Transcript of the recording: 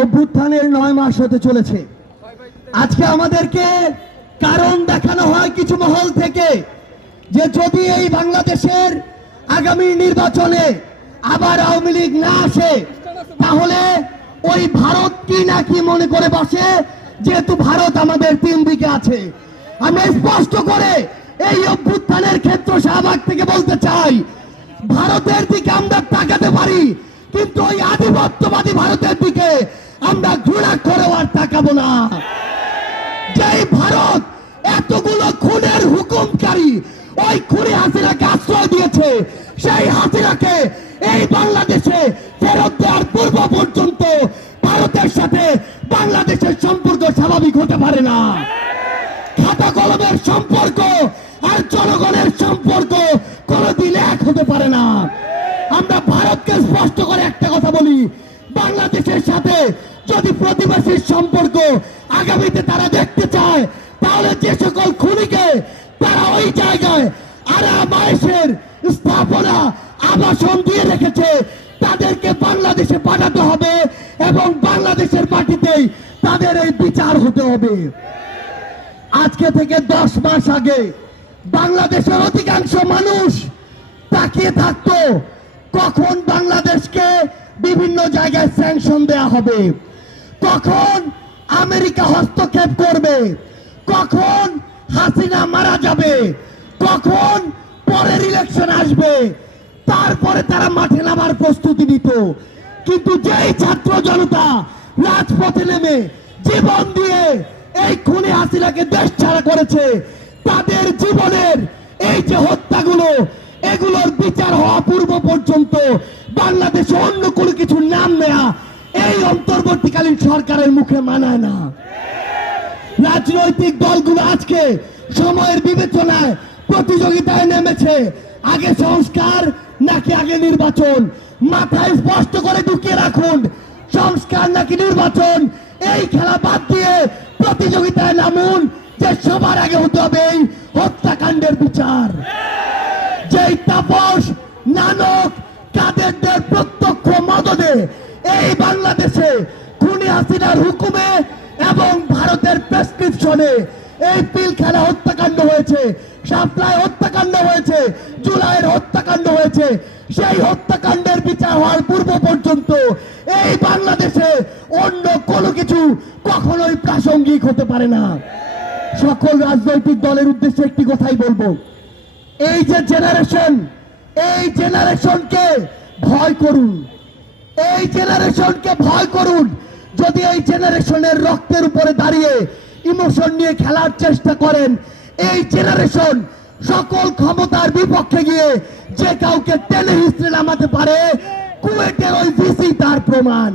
অভ্যুত্থানের নয় মাস হতে চলেছে। আজকে আমাদেরকে কারণ দেখানো হয় কিছু মহল থেকে যে যদি এই বাংলাদেশের আগামী নির্বাচনে আবার আওয়ামী লীগ না আসে, তাহলে ওই ভারত কি না কি মনে করে বসে, যেহেতু ভারত আমাদের তিন দিকে আছে। আমরা স্পষ্ট করে এই অভ্যুত্থানের ক্ষেত্র শাহবাগ থেকে বলতে চাই, ভারতের দিকে আমরা তাকাতে পারি, কিন্তু ওই আধিপত্যবাদী ভারতের দিকে আমরা ঘৃণা করেও আর তাকাবো না। যেই ভারত এতগুলো খুনের হুকুমকারী ওই খুনি হাসিনাকে আশ্রয় দিয়েছে, সেই হাসিনাকে এই বাংলাদেশে ফেরত দেওয়ার পূর্ব পর্যন্ত ভারতের সাথে বাংলাদেশের সম্পর্ক স্বাভাবিক হতে পারে না। খাতা কলমের সম্পর্ক আর জনগণের সম্পর্ক কোনোদিন এক হতে পারে না। আমরা ভারতকে স্পষ্ট করে একটা কথা বলি, বাংলাদেশের সাথে যদি প্রতিবেশীর সম্পর্ক আগামীতে তারা দেখতে চায়, তাহলে যে সকল খুনিকে তারা ওই জায়গায় আরামায়েশের স্থাপনা আবাসন দিয়ে রেখেছে, তাদেরকে বাংলাদেশে পাঠাতে হবে এবং বাংলাদেশের মাটিতেই তাদের এই বিচার হতে হবে। আজকে থেকে দশ মাস আগে বাংলাদেশের অধিকাংশ মানুষ তাকিয়ে থাকতো, কখন বাংলাদেশকে বিভিন্ন জায়গায় স্যাংশন দেয়া হবে। কখন আমেরিকা হস্তক্ষেপ করবে? কখন হাসিনা মারা যাবে? কখন পরের ইলেকশন আসবে? তারপরে তারা মাঠে নামার প্রস্তুতি নিত। কিন্তু যেই ছাত্র জনতা রাজপথে নেমে জীবন দিয়ে এই খুনে হাসিনাকে দেশ ছাড়া করেছে, তাদের জীবনের এই যে হত্যাগুলো, এগুলোর বিচার হওয়া পূর্ব পর্যন্ত বাংলাদেশে অন্য কোনো কিছু নাম নেয়া এই সরকারের মুখে মানায় না। রাজনৈতিক দলগুলো আজকে সময়ের বিবেচনায় প্রতিযোগিতায় নেমেছে। আগে সংস্কার, নাকি আগে নির্বাচন? মাথায় স্পষ্ট করে ঢুকিয়ে রাখুন, সংস্কার নাকি নির্বাচন? এই খেলা বাদ দিয়ে প্রতিযোগিতায় নামুন, যে সবার আগে হতে হবে এই হত্যাকাণ্ডের বিচার। যেই তাপস, নানক, কাদেরদের প্রত্যক্ষ মদদে এই বাংলাদেশে হাসিনার হুকুমে এবং ভারতের প্রেসক্রিপশনে এই পিলখানা হত্যাকাণ্ড হয়েছে, সাপ্লাই হত্যাকাণ্ড হয়েছে, জুলাইয়ের হত্যাকাণ্ড হয়েছে। সেই হত্যাকাণ্ডের বিচার হওয়ার পূর্ব পর্যন্ত এই বাংলাদেশে অন্য কোনো কিছু কখনোই প্রাসঙ্গিক হতে পারে না। সকল রাজনৈতিক দলের উদ্দেশ্যে একটি কথাই বলব। এই যে জেনারেশন এই জেনারেশনকে ভয় করুন। এই জেনারেশনকে ভয় করুন। যদি এই জেনারেশনের রক্তের উপরে দাঁড়িয়ে ইমোশন নিয়ে খেলার চেষ্টা করেন, এই জেনারেশন সকল ক্ষমতার বিপক্ষে গিয়ে যে কাউকে টেনে নামাতে পারে, কুয়েটের ওই ভিসি তার প্রমাণ।